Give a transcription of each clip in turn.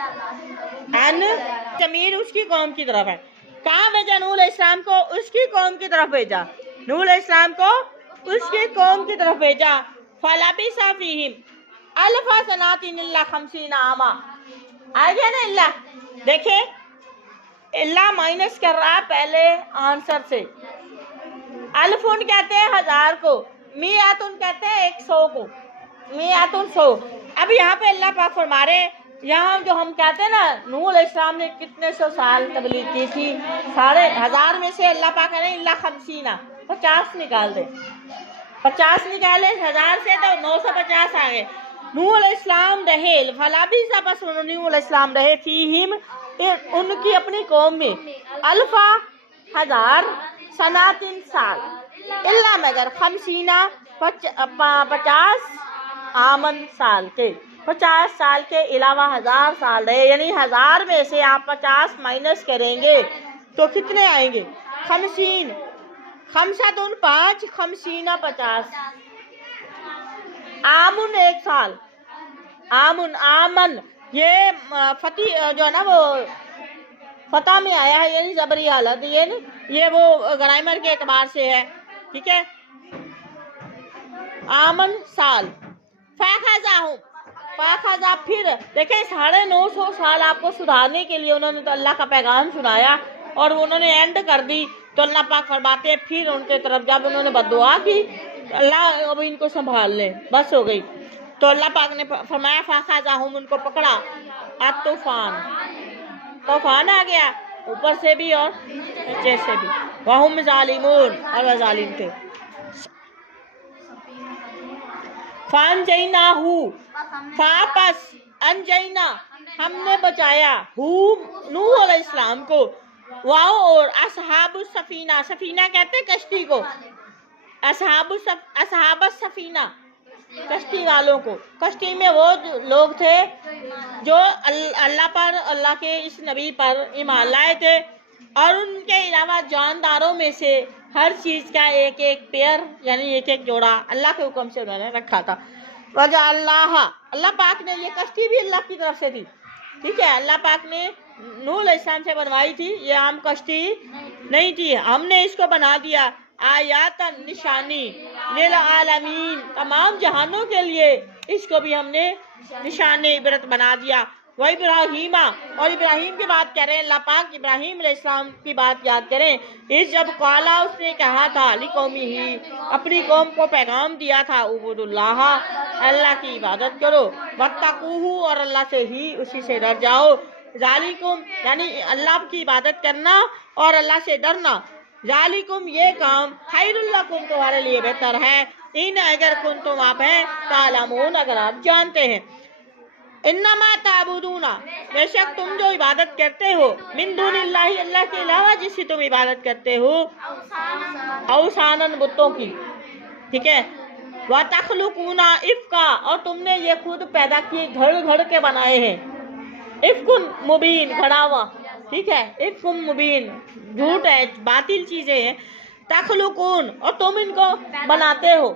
अन जमीर उसकी कौम की तरफ है। कहाँ भेजा नूह अलैहिस्सलाम को? उसकी कौम की तरफ भेजा। नूह अलैहिस्सलाम को उसकी कौम की तरफ भेजा। फलबिसा फीहिम अल्फा सनातिन इल्ला 50 आमा। आ गया ना इल्ला? देखे इल्ला माइनस कर रहा है पहले आंसर से। अल्फुन कहते हैं 1000 को, मियातुन कहते हैं 100 को, मियातुन 100। अब यहाँ पे अल्लाह पाक फरमा रहे, यहाँ जो हम कहते हैं ना नूह अलैहिस्सलाम ने कितने सौ साल तबलीग की थी, 1000 में से अल्लाह पाक कह रहे इल्ला 50, 50 निकाल दे, 50 निकाले 1000 से तो 950 आ गए। नूह अलैहिस्सलाम रहे फलाबिसा, बस नूह अलैहिस्सलाम रहे फीहिम उनकी अपनी कौम में अल्फा 1000 सनातिन साल इल्ला मगर 50 आमन साल के, 50 साल के अलावा 1000 साल रहे। यानी 1000 में से आप 50 माइनस करेंगे तो कितने आएंगे? 50, 5 5 50 50। आमुन 1 साल, आमुन आमन ये फती जो है ना वो फतह में आया है, यानी जबरी हालत, ये वो ग्रामर के एतबार से है, ठीक है। आमन साल फाखजा फिर देखें 950 साल आपको सुधारने के लिए उन्होंने तो अल्लाह का पैगाम सुनाया और उन्होंने एंड कर दी। तो अल्लाह पाक फरमाते हैं फिर उनके तरफ जब उन्होंने बद्दुआ की अल्लाह अब इनको संभाल ले, बस हो गई। तो अल्लाह पाक ने फरमाया फाखजाहुम उनको पकड़ा, तूफान आ गया ऊपर से भी और नीचे से भी, वहुम जालिमून और जालिम थे। फानजैनाहू फापस अनजैना हमने बचाया हू नूह अलैहिस्सलाम को, वाओ और असहाबुस सफीना, सफीना कहते हैं कश्ती को, असहाबुस सफीना कश्ती वालों को। कश्ती में वो लोग थे जो अल्लाह पर, अल्लाह के इस नबी पर ईमान लाए थे और उनके अलावा जानदारों में से हर चीज़ का एक एक पेयर यानी एक एक जोड़ा अल्लाह के हुक्म से उन्होंने रखा था। वजह अल्लाह पाक ने, ये कश्ती भी अल्लाह की तरफ से थी, ठीक है। अल्लाह पाक ने नूह अलैहिस्सलाम से बनवाई थी, ये आम कश्ती नहीं थी, हमने इसको बना दिया आयातन निशानी लिल आलमीन, तमाम जहानों के लिए इसको भी हमने निशान इबरत बना दिया। वह इब्राहीमा, और इब्राहीम की बात करें अल्लाह पाक, इब्राहीम अलैहिस्सलाम की बात याद करें। इस जब काला उसने कहा था अली कौमी ही, अपनी कौम को पैगाम दिया था उबुदुल्लाह, अल्लाह की इबादत करो, वत्तकूहू और अल्लाह से ही उसी से डर जाओ, जालिकुम यानी अल्लाह की इबादत करना और अल्लाह से डरना, जालिकुम ये काम खैरुल लकुम तुम्हारे लिए बेहतर है, इन अगर कुंतुम आप हैं तालमून अगर आप जानते हैं। इन्नमा ताबुदूना बेशक तुम जो इबादत करते हो, मिन दुनिल्लाहि अल्लाह के अलावा जिसकी तुम इबादत करते हो, औसानन बुतों की, ठीक है। व तखलुकूना इफ्का और तुमने ये खुद पैदा किए घड़ के बनाए हैं, इफ्कुन मुबीन खड़ा हुआ, ठीक है, इफ्कुन मुबीन झूठ है, बातिल चीजें हैं। तखलुकून और तुम इनको बनाते हो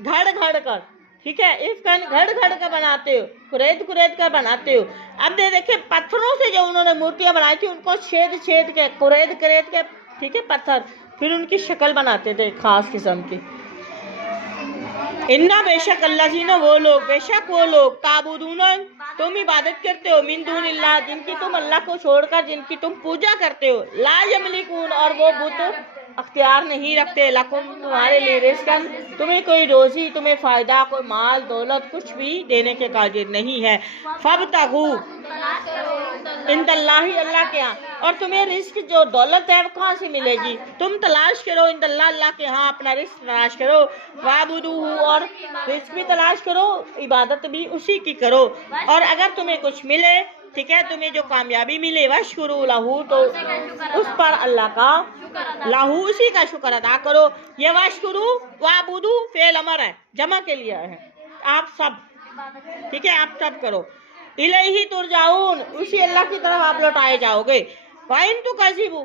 घड़ कर, ठीक है, इफ्कन घड़ कर बनाते हो, कुरेद कर बनाते हो। अब देखिए पत्थरों से जो उन्होंने मूर्तियां बनाई थी उनको छेद के कुरेद के, ठीक है, पत्थर, फिर उनकी शक्ल बनाते थे खास किस्म की। इन्ना बेशक अल्लाज़ीना बेशक वो लोग ताबुदूना तुम इबादत करते हो, मिन दुनिल्लाह जिनकी तुम अल्लाह को छोड़कर जिनकी तुम पूजा करते हो, ला यमलिकून और वो बुत अख्तियार नहीं रखते, लकुम तुम्हारे लिए रिज़्क़न तुम्हें कोई रोज़ी, तुम्हें फ़ायदा, कोई माल दौलत कुछ भी देने के कादिर नहीं है। फब्तगू इंदल्लाहि अल्लाह के यहाँ, और तुम्हें रिस्क जो दौलत है वो कहाँ से मिलेगी, तुम तलाश करो इंदल्लाह अल्लाह के यहाँ अपना रिस्क तलाश करो, वाबुदूहू और रिस्क भी तलाश करो, इबादत भी उसी की करो। और अगर तुम्हें कुछ मिले, ठीक है, तुम्हें जो कामयाबी मिले, वशकुरू लहू तो उस पर अल्लाह का लाहू उसी का शुक्र अदा करो। ये वशकुरू वाबुदू फेल अमर है, जमा के लिए है, आप सब, ठीक है, आप सब करो। इलैही तुरजाऊन उसी अल्लाह की तरफ आप लौटाए जाओगे। वाइन तो कज़िबू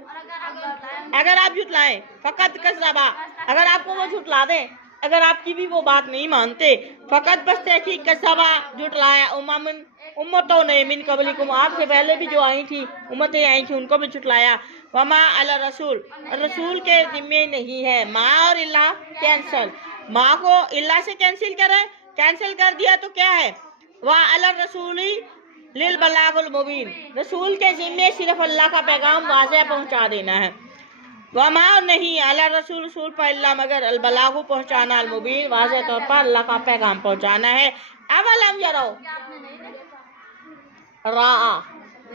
अगर आप झुटलाएं, फ़कत कज़्ज़बा अगर आपको वो झुटला दें, अगर आपकी भी वो बात नहीं मानते, फ़कत बस तहकीक कज़्ज़बा झुटलाया उमम उम्मतों ने मिन कबलिकुम, आपसे पहले भी जो आई थी उम्मतें आई थी उनको भी झुटलाया। वमा अला रसूल, रसूल के जिम्मे नहीं है। माँ और इल्ला कैंसल, माँ को इल्ला से कैंसिल कर दिया तो क्या है, वह अला रसूली लिल बलागुल मुबीन, रसूल के जिम्मे सिर्फ अल्लाह का पैगाम वाज़ेह पहुंचा देना है। वमा नहीं अला रसूल, रसूल पर अल्लाह मगर अल बलागु पहुंचाना, अल मुबीन वाज़ेह तौर पर अल्लाह का पैगाम पहुंचाना है। अवलम यरो, रा,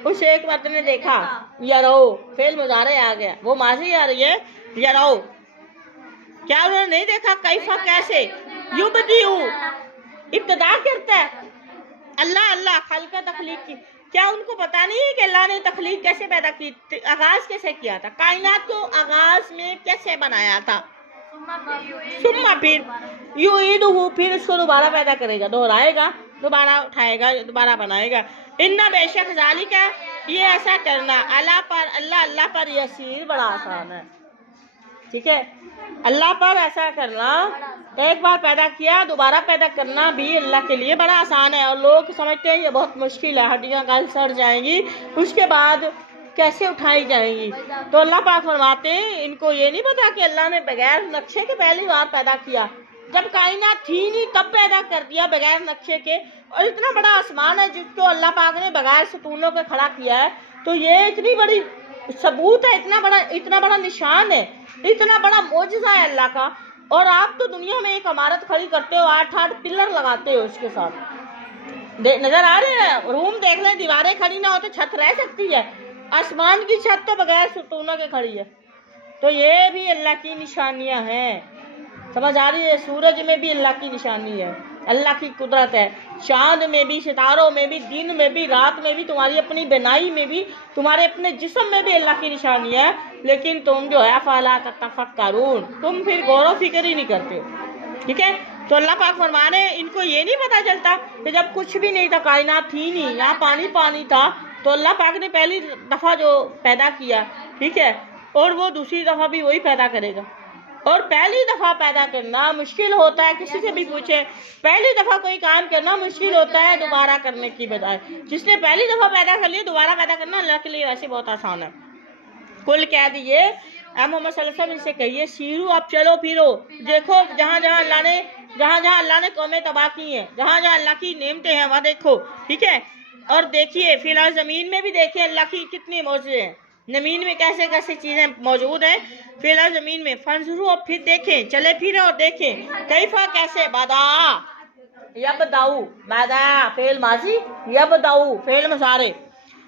उस एक मर्द ने देखा, यरो फेल मुजारे आ गया, वो माजी आ रही है, यरो क्या उन्होंने नहीं देखा, कैफा कैसे, युबदिउ इब्तिदा करता है अल्लाह खल्क़ तख्लीक की, क्या उनको पता नहीं है कि अल्लाह ने तख्लीक कैसे पैदा की, आगाज कैसे किया था, कायनात को आगाज में कैसे बनाया था। सुम्मा फिर युईदुहु, फिर उसको दोबारा पैदा करेगा, दोहराएगा, दोबारा उठाएगा, दोबारा बनाएगा। इन्ना बेशक ज़ालिका, ये ऐसा करना, अल्लाह पर यसीर, बड़ा आसान है। ठीक है, अल्लाह पर ऐसा करना, एक बार पैदा किया दोबारा पैदा करना भी अल्लाह के लिए बड़ा आसान है। और लोग समझते हैं ये बहुत मुश्किल है, हड्डियाँ कल सड़ जाएंगी, उसके बाद कैसे उठाई जाएंगी। तो अल्लाह पाक फरमाते हैं इनको ये नहीं पता कि अल्लाह ने बगैर नक्शे के पहली बार पैदा किया, जब कायनात थी नहीं तब पैदा कर दिया बगैर नक्शे के। और इतना बड़ा आसमान है जिसको अल्लाह पाक ने बगैर सतूनों के खड़ा किया है, तो ये इतनी बड़ी सबूत है, इतना बड़ा निशान है, इतना बड़ा मौजज़ा है अल्लाह का। और आप तो दुनिया में एक इमारत खड़ी करते हो, 8 पिलर लगाते हो उसके साथ, नजर आ रहे हैं, रूम देख लें, दीवारें खड़ी ना हो तो छत रह सकती है, आसमान की छत तो बगैर सतूनों के खड़ी है। तो ये भी अल्लाह की निशानियां हैं, समझ आ रही है। सूरज में भी अल्लाह की निशानी है, अल्लाह की कुदरत है, चांद में भी, सितारों में भी, दिन में भी, रात में भी, तुम्हारी अपनी बनाई में भी, तुम्हारे अपने जिस्म में भी अल्लाह की निशानी है। लेकिन तुम जो है फला तफक्करून, तुम फिर गौर फिक्र ही नहीं करते। ठीक है, तो अल्लाह पाक फरमाने इनको ये नहीं पता चलता कि जब कुछ भी नहीं था, कायनात थी नहीं, यहाँ पानी था, तो अल्लाह पाक ने पहली दफ़ा जो पैदा किया, ठीक है, और वो दूसरी दफ़ा भी वही पैदा करेगा। और पहली दफ़ा पैदा करना मुश्किल होता है, किसी से भी पूछे, पहली दफ़ा कोई काम करना मुश्किल होता है दोबारा करने की बजाय। जिसने पहली दफ़ा पैदा कर लिया, दोबारा पैदा करना अल्लाह के लिए वैसे बहुत आसान है। कुल कह दिए मोहम्मद सल्लल्लाहु अलैहि वसल्लम, इनसे कहिए सीरू, आप चलो फिरो, देखो जहाँ जहाँ अल्लाह ने कौमें तबाह की हैं, जहाँ जहाँ अल्लाह की नेमतें हैं वहाँ देखो। ठीक है, और देखिए फिलहाल ज़मीन में भी देखिए अल्लाह की कितनी मौजूद हैं, ज़मीन में कैसे कैसे चीज़ें मौजूद हैं फिलहाल ज़मीन में। फंजरू, और फिर देखें, चले फिर और देखें, कैफा कैसे, बदा यबदाऊ, बदा फेल माजी, यबदाऊ फेल मुजारे,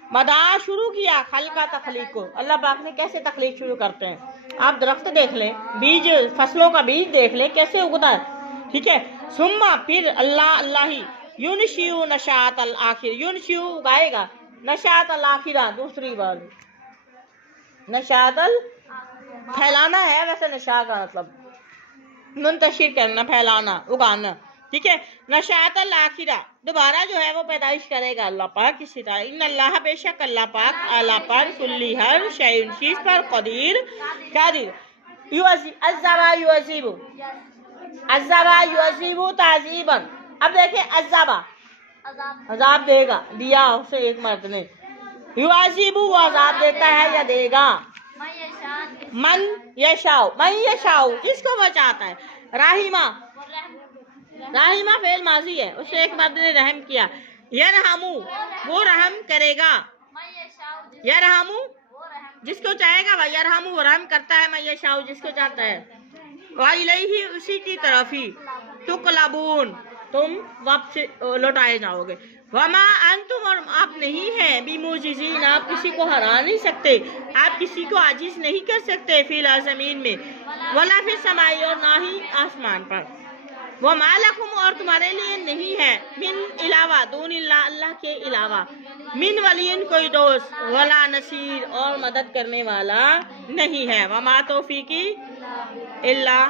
बदा शुरू किया, खल्का तख्लीक को, अल्लाह पाक ने कैसे तख्लीक शुरू करते हैं। आप दरख्त देख लें, बीज, फसलों का बीज देख लें कैसे उगता है। ठीक है, सुम्मा फिर अल्लाह ही, युनशिउ नशात अल आखिर, युनशिउ उगाएगा, नशात अल आखिरा दूसरी बार, नशात अल फैलाना है, वैसे नशा का मतलब मुंतशिर करना, फैलाना, उगाना। ठीक है, नशात अल आखिरा दोबारा जो है वो पैदाइश करेगा अल्लाह पाक की सिता। इन अल्लाह बेशक अल्लाह पाक अला पर कुल्ली हर शैउन चीज पर कदीर अज़्ज़ाबा युअज़्ज़िबु ताज़ीबन। अब देखिए अज़्ज़ाबा अज़ाब देगा, दिया उसे एक मर्द ने, युअज़्ज़िबु वो अज़ाब देता है या देगा, मन यशाउ जिसको वो चाहता है। राहिमा फेल माजी है, उसे एक मर्द ने रहम किया। यरहमु वो रहम करेगा, यरहमु जिसको चाहेगा, वह यरहमु वो रहम करता है, मैं यशाउ जिसको चाहता है। व इलैहि उसी की तरफ ही तुक़लबून तुम वापस लौटाए जाओगे। वमा अंतुम और आप नहीं हैं बिमुजिज़ीन, आप किसी को हरा नहीं सकते, आप किसी को आजिज नहीं कर सकते, फिल ज़मीन में, वला फिर समाई और ना ही आसमान पर। वो मालकुम और तुम्हारे लिए नहीं है, मिन इलावा दूनिल्लाह अल्लाह के अलावा, मिन वलियन कोई दोस्त, वला नसीर और मदद करने वाला नहीं है। वमा तौफीकी इल्ला